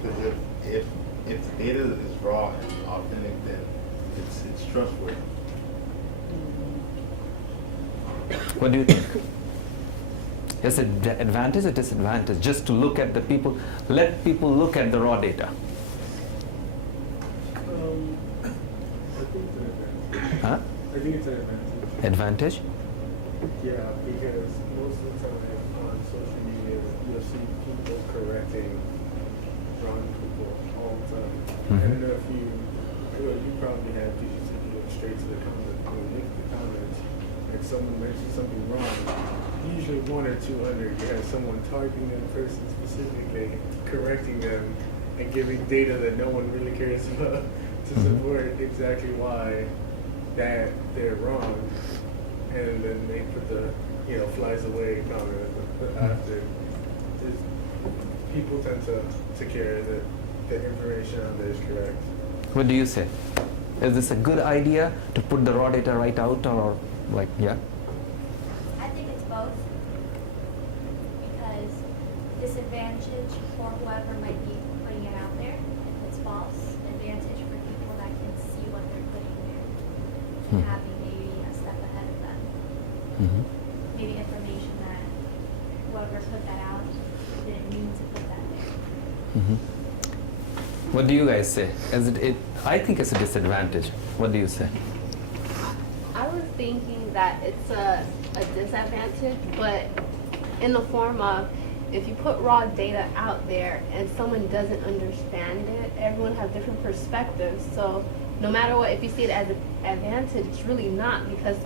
Because if the data is raw and authentic, then it's trustworthy. What do you think? Is it advantage or disadvantage just to look at the people, let people look at the raw data? I think it's an advantage. Huh? I think it's an advantage. Advantage? Yeah, because most of the time on social media, you'll see people correcting wrong people all the time. I don't know if you probably have, because you said you went straight to the comments. You look at the comments, and if someone mentions something wrong, usually one or two under, you have someone targeting that person specifically, correcting them, and giving data that no one really cares about to support exactly why that they're wrong. And then they put the, flies away comment after. People tend to care that the information on there is correct. What do you say? Is this a good idea to put the raw data right out, or like, yeah? I think it's both, because disadvantage for whoever might be putting it out there if it's false, advantage for people that can see what they're putting there and having maybe a step ahead of them. Maybe information that whoever put that out didn't mean to put that there. What do you guys say? Is it? I think it's a disadvantage. What do you say? I was thinking that it's a disadvantage, but in the form of, if you put raw data out there and someone doesn't understand it, everyone has different perspectives. So no matter what, if you see it as an advantage, it's really not, because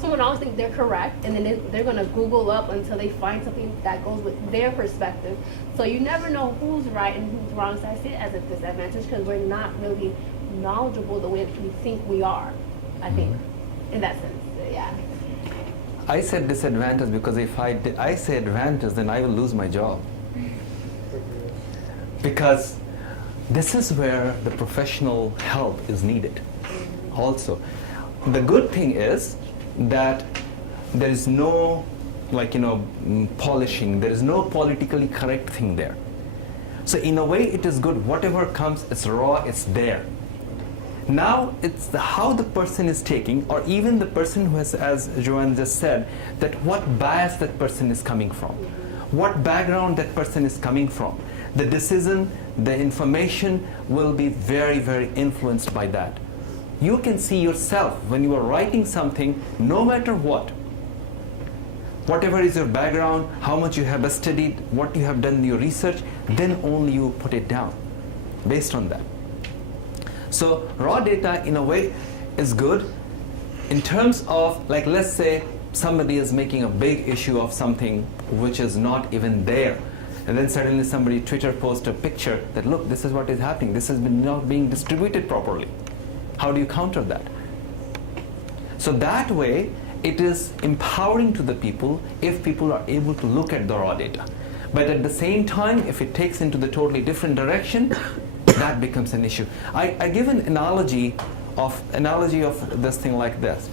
someone always thinks they're correct, and then they're going to Google up until they find something that goes with their perspective. So you never know who's right and who's wrong. So I see it as a disadvantage because we're not really knowledgeable the way that we think we are, I think, in that sense, yeah. I said disadvantage because if I say advantage, then I will lose my job. Because this is where the professional help is needed. Also, the good thing is that there is no, polishing. There is no politically correct thing there. So in a way, it is good. Whatever comes, it's raw, it's there. Now, it's how the person is taking, or even the person who has, as Joanne just said, that what bias that person is coming from, what background that person is coming from. The decision, the information will be very, very influenced by that. You can see yourself when you are writing something, no matter what, whatever is your background, how much you have studied, what you have done in your research, then only you put it down based on that. So raw data in a way is good in terms of, let's say somebody is making a big issue of something which is not even there, and then suddenly somebody Twitter posts a picture that, look, this is what is happening, this has been not being distributed properly. How do you counter that? So that way, it is empowering to the people if people are able to look at the raw data. But at the same time, if it takes into the totally different direction, that becomes an issue. I give an analogy of this thing like this.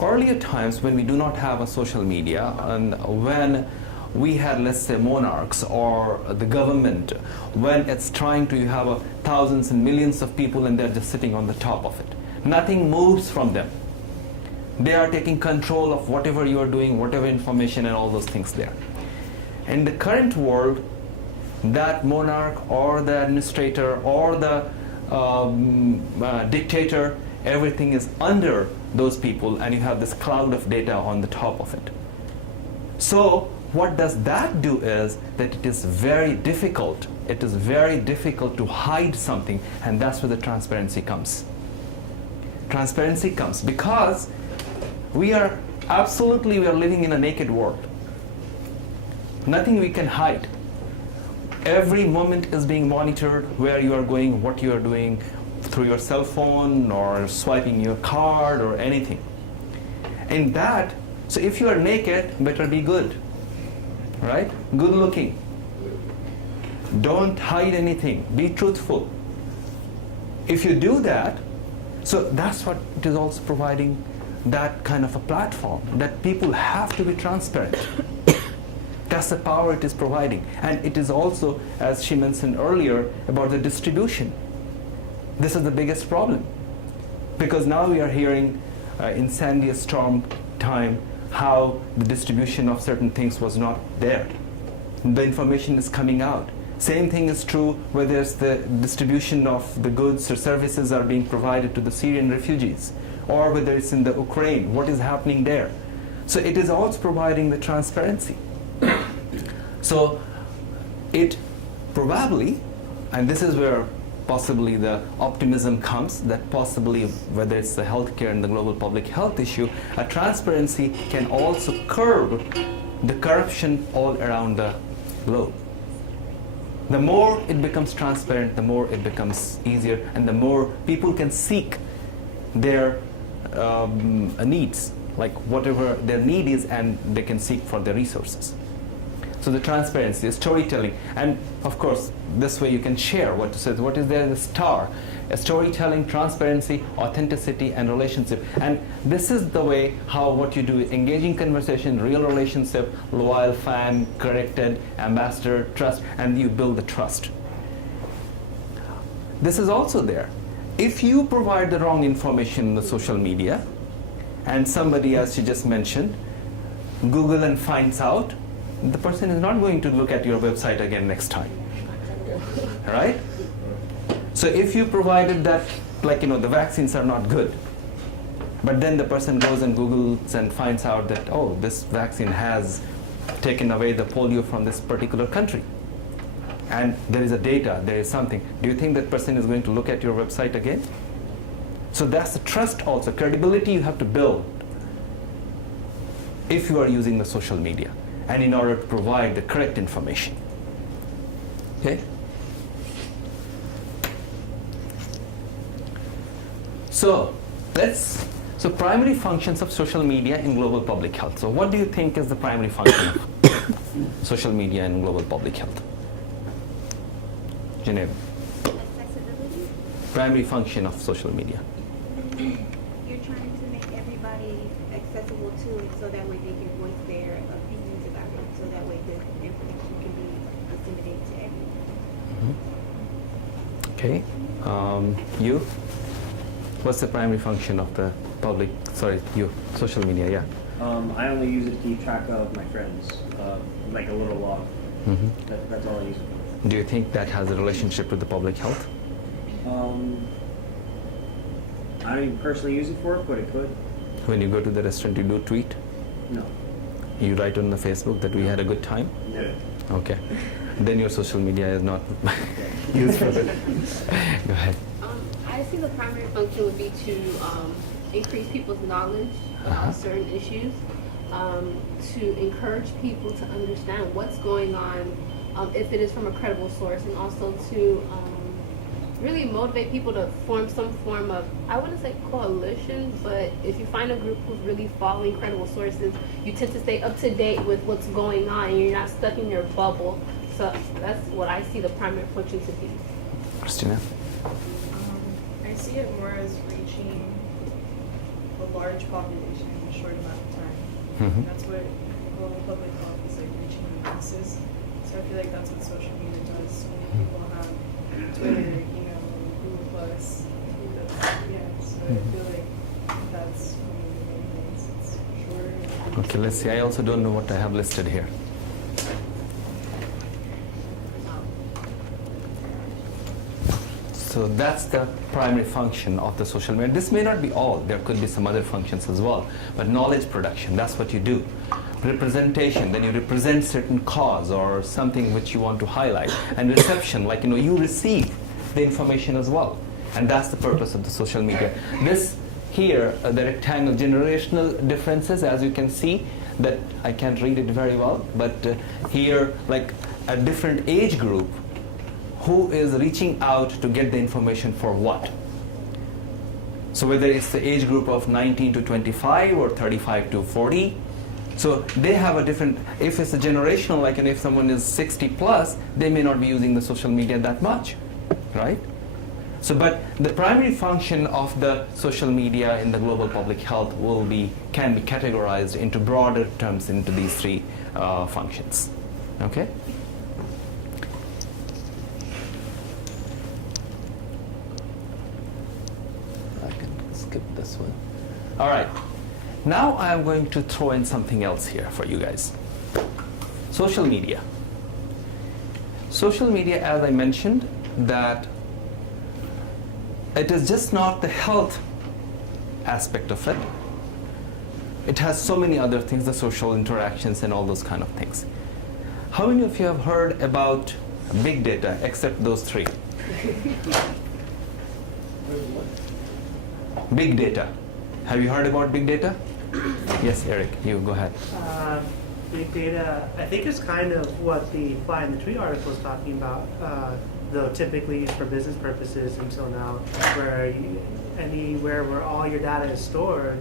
Earlier times when we do not have a social media, and when we had, let's say, monarchs or the government, when it's trying to have thousands and millions of people and they're just sitting on the top of it. Nothing moves from them. They are taking control of whatever you are doing, whatever information and all those things there. In the current world, that monarch or the administrator or the dictator, everything is under those people, and you have this cloud of data on the top of it. So what does that do is that it is very difficult. It is very difficult to hide something, and that's where the transparency comes. Transparency comes because we are living in a naked world. Nothing we can hide. Every moment is being monitored, where you are going, what you are doing, through your cell phone or swiping your card or anything. And that, so if you are naked, better be good. Right? Good looking. Don't hide anything. Be truthful. If you do that, so that's what it is also providing, that kind of a platform, that people have to be transparent. That's the power it is providing. And it is also, as she mentioned earlier, about the distribution. This is the biggest problem. Because now we are hearing in Sandy storm time how the distribution of certain things was not there. The information is coming out. Same thing is true whether it's the distribution of the goods or services are being provided to the Syrian refugees, or whether it's in the Ukraine, what is happening there. So it is also providing the transparency. So it probably, and this is where possibly the optimism comes that possibly, whether it's the healthcare and the global public health issue, a transparency can also curb the corruption all around the globe. The more it becomes transparent, the more it becomes easier, and the more people can seek their needs, like whatever their need is, and they can seek for their resources. So the transparency, the storytelling, and of course, this way you can share what to say. What is there? The star, a storytelling, transparency, authenticity, and relationship. And this is the way how what you do: engaging conversation, real relationship, loyal fan, corrected, ambassador, trust, and you build the trust. This is also there. If you provide the wrong information in the social media, and somebody, as you just mentioned, Google and finds out, the person is not going to look at your website again next time, right? So if you provided that, like, the vaccines are not good, but then the person goes and Googles and finds out that, oh, this vaccine has taken away the polio from this particular country, and there is a data, there is something, do you think that person is going to look at your website again? So that's the trust also, credibility you have to build if you are using the social media, and in order to provide the correct information. Okay? So primary functions of social media in global public health. So what do you think is the primary function of social media in global public health? Geneva. Accessibility. Primary function of social media. You're trying to make everybody accessible to it so that way they can voice their opinions about it, so that way the information can be disseminated to everyone. Okay. You? What's the primary function of the social media? Yeah. I only use it to keep track of my friends, like a little log. That's all I use it for. Do you think that has a relationship with the public health? I don't even personally use it for it, but it could. When you go to the restaurant, you do tweet? No. You write on the Facebook that we had a good time? Yeah. Okay. Then your social media is not used for it. Go ahead. I see the primary function would be to increase people's knowledge about certain issues, to encourage people to understand what's going on, if it is from a credible source, and also to really motivate people to form some form of, I wouldn't say coalition, but if you find a group who's really following credible sources, you tend to stay up to date with what's going on, and you're not stuck in your bubble. So that's what I see the primary function to be. Christina? I see it more as reaching a large population in a short amount of time. That's what global public health is, like, reaching the masses. So I feel like that's what social media does. So many people have Twitter, Google Plus. So I feel like that's one of the main things. It's shorter. Okay, let's see. I also don't know what I have listed here. So that's the primary function of the social media. This may not be all. There could be some other functions as well. But knowledge production, that's what you do. Representation, then you represent certain cause or something which you want to highlight. And reception, like, you receive the information as well. And that's the purpose of the social media. This here, the rectangle, generational differences, as you can see, that I can't read it very well, but here, like a different age group, who is reaching out to get the information for what? So whether it's the age group of 19 to 25 or 35 to 40, so they have a different, if it's a generational, like, and if someone is 60 plus, they may not be using the social media that much, right? So, but the primary function of the social media in the global public health can be categorized into broader terms into these three functions, okay? Skip this one. All right. Now I am going to throw in something else here for you guys. Social media. Social media, as I mentioned, that it is just not the health aspect of it. It has so many other things, the social interactions and all those kind of things. How many of you have heard about big data, except those three? Big data. Have you heard about big data? Yes, Eric, you go ahead. Big data, I think, is kind of what the Fly in the Tree article is talking about, though typically used for business purposes until now, where anywhere where all your data is stored,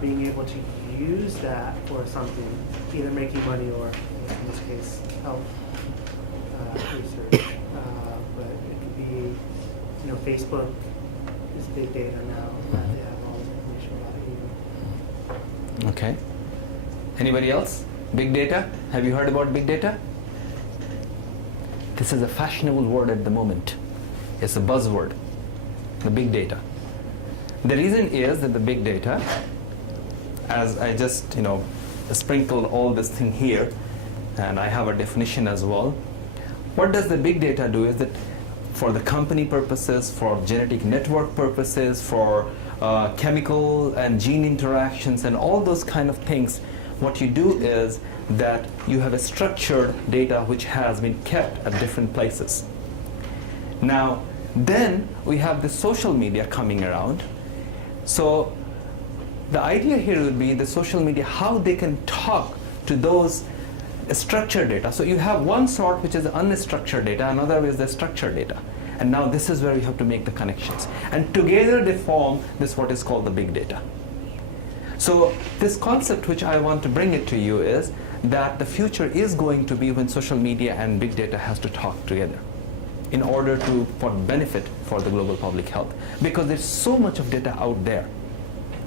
being able to use that for something, either making money or, in this case, health research. But it could be, Facebook is big data now. They have all this information about it. Okay. Anybody else? Big data? Have you heard about big data? This is a fashionable word at the moment. It's a buzzword, the big data. The reason is that the big data, as I just sprinkled all this thing here, and I have a definition as well. What does the big data do is that for the company purposes, for genetic network purposes, for chemical and gene interactions and all those kind of things, what you do is that you have a structured data which has been kept at different places. Now, then we have the social media coming around. So the idea here would be the social media, how they can talk to those structured data. So you have one sort which is unstructured data, another is the structured data. And now this is where you have to make the connections. And together they form this what is called the big data. So this concept which I want to bring it to you is that the future is going to be when social media and big data has to talk together in order to for benefit for the global public health. Because there's so much of data out there.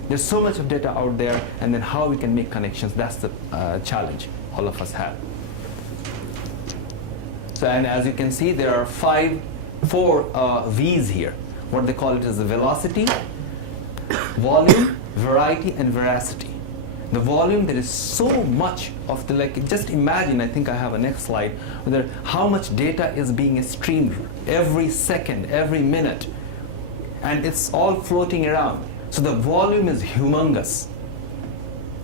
There's so much of data out there, and then how we can make connections, that's the challenge all of us have. So, and as you can see, there are four V's here. What they call it is the velocity, volume, variety, and veracity. The volume, there is so much of the, just imagine, I think I have a next slide, whether how much data is being streamed every second, every minute, and it's all floating around. So the volume is humongous.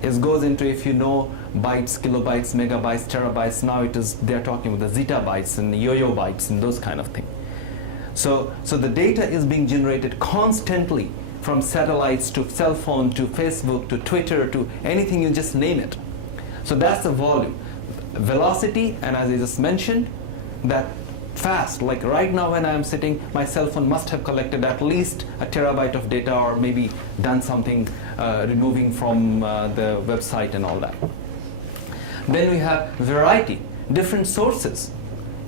It goes into, if you know, bytes, kilobytes, megabytes, terabytes. Now they're talking about the zettabytes and the yo-yo bytes and those kind of things. So the data is being generated constantly from satellites to cell phone to Facebook to Twitter to anything, you just name it. So that's the volume. Velocity, and as I just mentioned, that fast, like right now when I am sitting, my cell phone must have collected at least a terabyte of data or maybe done something removing from the website and all that. Then we have variety, different sources.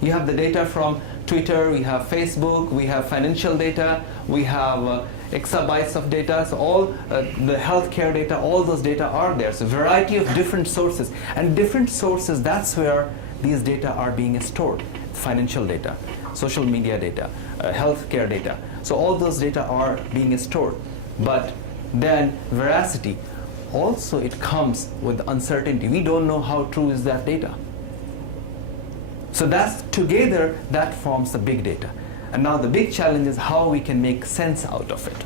You have the data from Twitter, we have Facebook, we have financial data, we have exabytes of data, so all the healthcare data, all those data are there. So variety of different sources. And different sources, that's where these data are being stored. Financial data, social media data, healthcare data. So all those data are being stored. But then veracity, also it comes with uncertainty. We don't know how true is that data. So that's together, that forms the big data. And now the big challenge is how we can make sense out of it.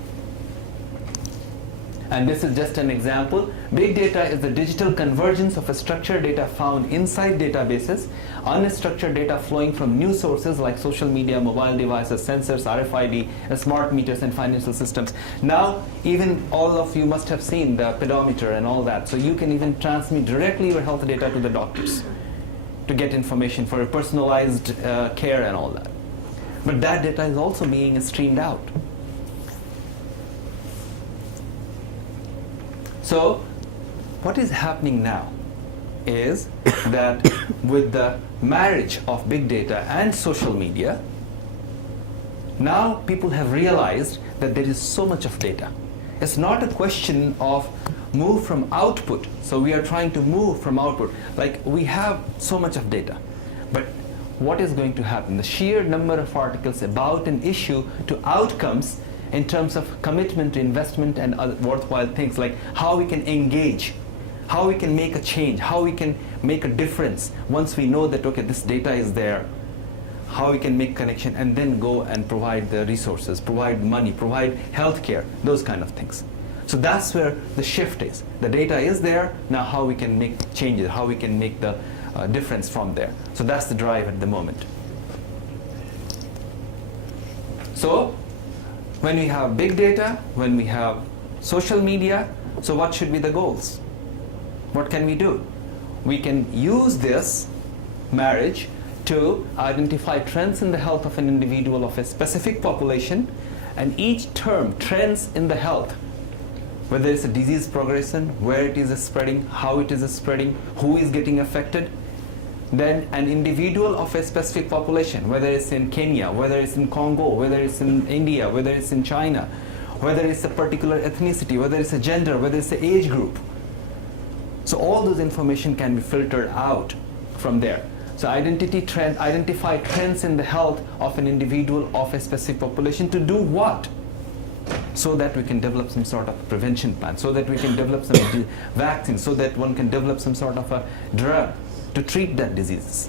And this is just an example. Big data is the digital convergence of a structured data found inside databases, unstructured data flowing from new sources like social media, mobile devices, sensors, RFID, smart meters, and financial systems. Now, even all of you must have seen the pedometer and all that. So you can even transmit directly your health data to the doctors to get information for personalized care and all that. But that data is also being streamed out. So what is happening now is that with the marriage of big data and social media, now people have realized that there is so much of data. It's not a question of move from output. So we are trying to move from output. Like we have so much of data, but what is going to happen? The sheer number of articles about an issue to outcomes in terms of commitment to investment and other worthwhile things, like how we can engage, how we can make a change, how we can make a difference once we know that, okay, this data is there, how we can make connection and then go and provide the resources, provide money, provide healthcare, those kind of things. So that's where the shift is. The data is there, now how we can make changes, how we can make the difference from there. So that's the drive at the moment. So when we have big data, when we have social media, so what should be the goals? What can we do? We can use this marriage to identify trends in the health of an individual of a specific population, and each term, trends in the health, whether it's a disease progression, where it is spreading, how it is spreading, who is getting affected, then an individual of a specific population, whether it's in Kenya, whether it's in Congo, whether it's in India, whether it's in China, whether it's a particular ethnicity, whether it's a gender, whether it's an age group. So all those information can be filtered out from there. So identify trends in the health of an individual of a specific population to do what? So that we can develop some sort of prevention plan, so that we can develop some vaccine, so that one can develop some sort of a drug to treat that disease.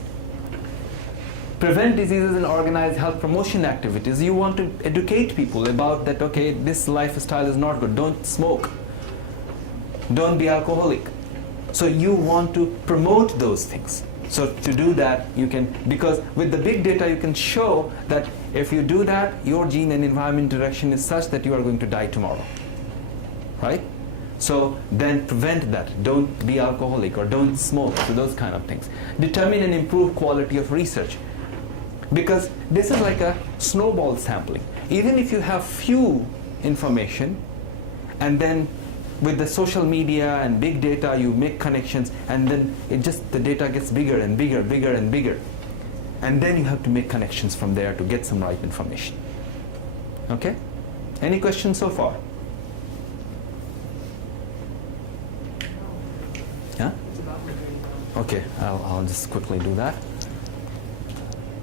Prevent diseases and organize health promotion activities. You want to educate people about that, okay, this lifestyle is not good. Don't smoke. Don't be alcoholic. So you want to promote those things. So to do that, you can, because with the big data, you can show that if you do that, your gene and environment interaction is such that you are going to die tomorrow, right? So then prevent that. Don't be alcoholic or don't smoke, so those kind of things. Determine and improve quality of research. Because this is like a snowball sampling. Even if you have few information, and then with the social media and big data, you make connections, and then the data gets bigger and bigger, bigger and bigger. And then you have to make connections from there to get some right information. Okay? Any questions so far? Yeah? Okay, I'll just quickly do that.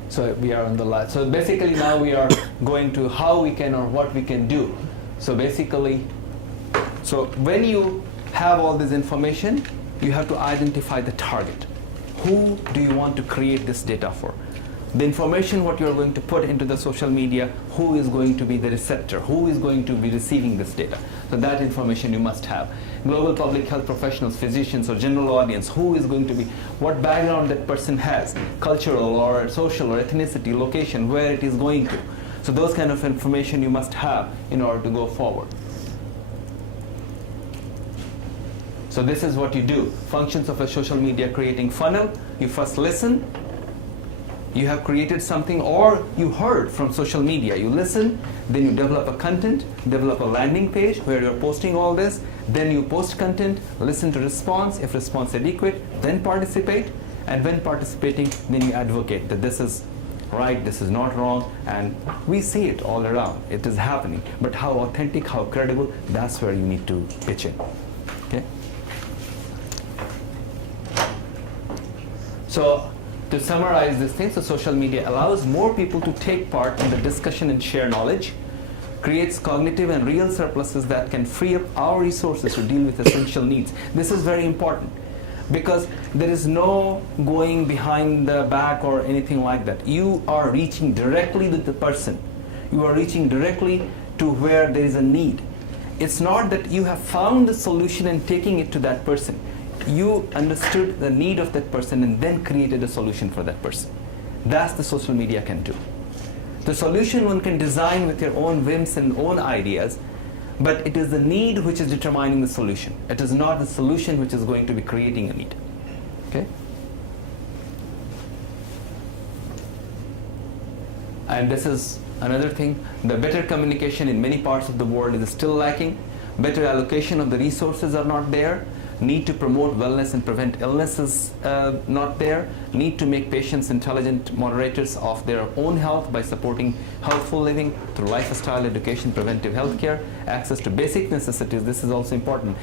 So we are on the last. So basically now we are going to how we can or what we can do. So basically, so when you have all this information, you have to identify the target. Who do you want to create this data for? The information what you're going to put into the social media, who is going to be the receptor, who is going to be receiving this data. So that information you must have. Global public health professionals, physicians or general audience, who is going to be, what background that person has, cultural or social or ethnicity, location, where it is going to. So those kind of information you must have in order to go forward. So this is what you do. Functions of a social media creating funnel. You first listen. You have created something or you heard from social media. You listen, then you develop a content, develop a landing page where you're posting all this. Then you post content, listen to response. If response adequate, then participate. And when participating, then you advocate that this is right, this is not wrong. And we see it all around. It is happening. But how authentic, how credible, that's where you need to pitch in. Okay? So to summarize this thing, so social media allows more people to take part in the discussion and share knowledge, creates cognitive and real surpluses that can free up our resources to deal with essential needs. This is very important because there is no going behind the back or anything like that. You are reaching directly to the person. You are reaching directly to where there is a need. It's not that you have found the solution and taking it to that person. You understood the need of that person and then created a solution for that person. That's the social media can do. The solution one can design with your own whims and own ideas, but it is the need which is determining the solution. It is not the solution which is going to be creating a need. Okay? And this is another thing. The better communication in many parts of the world is still lacking. Better allocation of the resources are not there. Need to promote wellness and prevent illness is not there. Need to make patients intelligent moderators of their own health by supporting healthful living through lifestyle education, preventive health care, access to basic necessities. This is also important.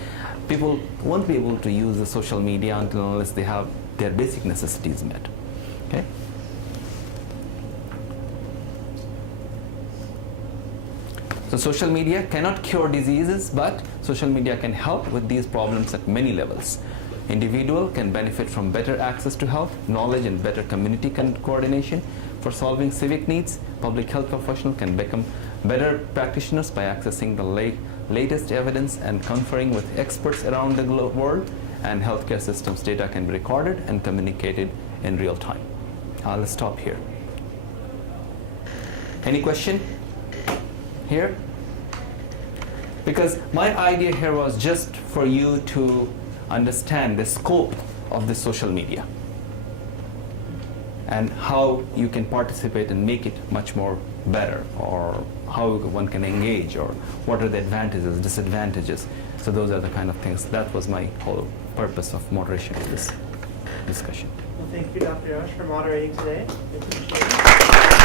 People won't be able to use the social media unless they have their basic necessities met. Okay? So social media cannot cure diseases, but social media can help with these problems at many levels. Individual can benefit from better access to health, knowledge, and better community coordination. For solving civic needs, public health professionals can become better practitioners by accessing the latest evidence and conferring with experts around the world, and healthcare systems data can be recorded and communicated in real time. I'll stop here. Any question? Here? Because my idea here was just for you to understand the scope of the social media and how you can participate and make it much more better, or how one can engage, or what are the advantages, disadvantages. So those are the kind of things. That was my whole purpose of moderation of this discussion. Well, thank you, Dr. Deoraj, for moderating today. I appreciate it.